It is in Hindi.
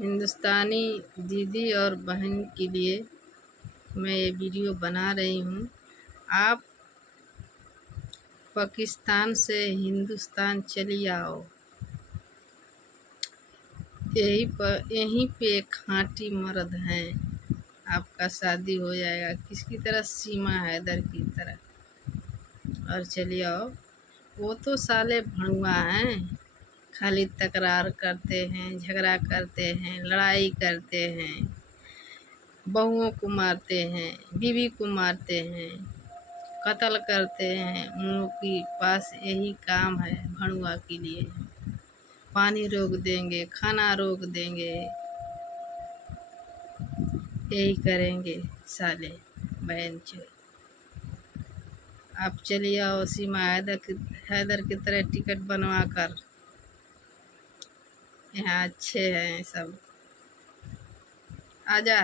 हिंदुस्तानी दीदी और बहन के लिए मैं ये वीडियो बना रही हूँ। आप पाकिस्तान से हिंदुस्तान चली आओ, यहीं पे एक खाँटी मर्द हैं, आपका शादी हो जाएगा। किसकी तरह? सीमा हैदर की तरह। और चली आओ। वो तो साले भड़ुआ हैं, खाली तकरार करते हैं, झगड़ा करते हैं, लड़ाई करते हैं, बहुओं को मारते हैं, बीवी को मारते हैं, कत्ल करते हैं। उन लोग के पास यही काम है भड़ुआ के लिए। पानी रोक देंगे, खाना रोक देंगे, यही करेंगे साले बहनचोद। आप चलिए आओ सीमा हैदर की तरह टिकट बनवा कर। यहाँ अच्छे हैं सब, आजा।